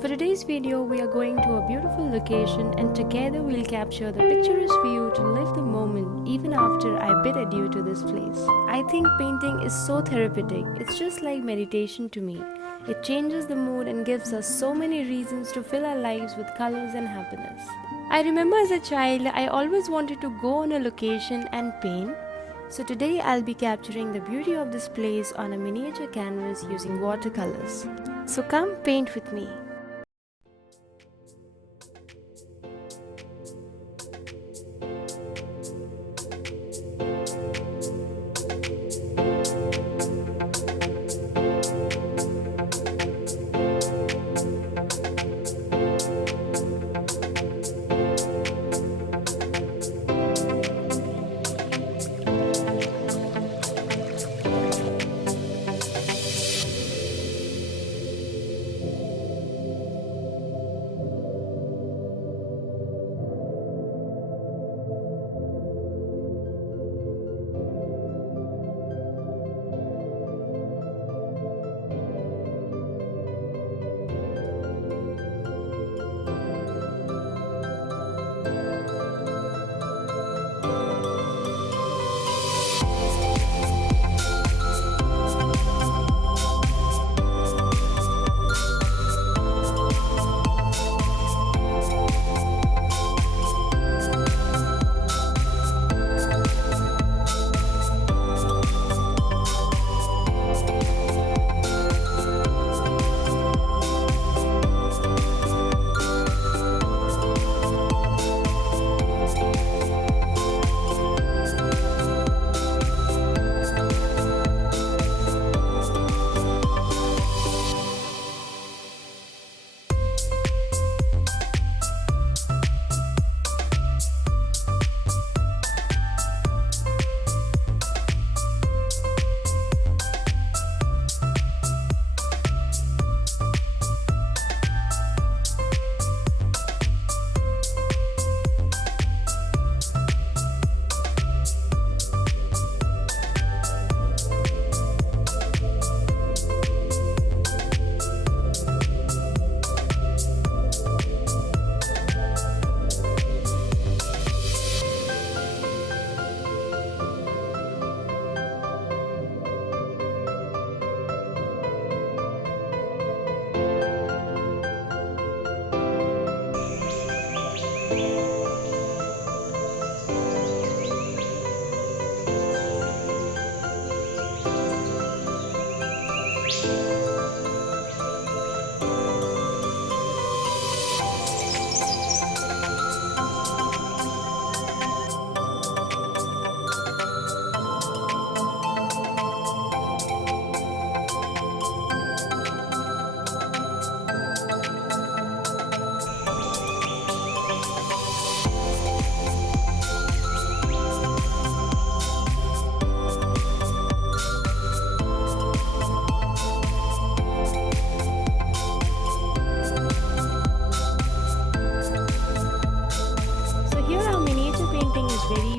For today's video, we are going to a beautiful location and together we'll capture the picturesque view to live the moment even after I bid adieu to this place. I think painting is so therapeutic. It's just like meditation to me. It changes the mood and gives us so many reasons to fill our lives with colors and happiness. I remember as a child, I always wanted to go on a location and paint. So today I'll be capturing the beauty of this place on a miniature canvas using watercolors. So come paint with me.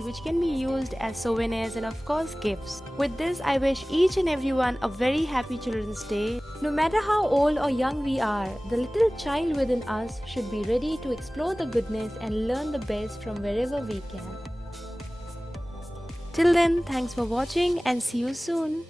Which can be used as souvenirs and of course gifts. With this, I wish each and everyone a very happy Children's Day. No matter how old or young we are, the little child within us should be ready to explore the goodness and learn the best from wherever we can. Till then, thanks for watching and see you soon.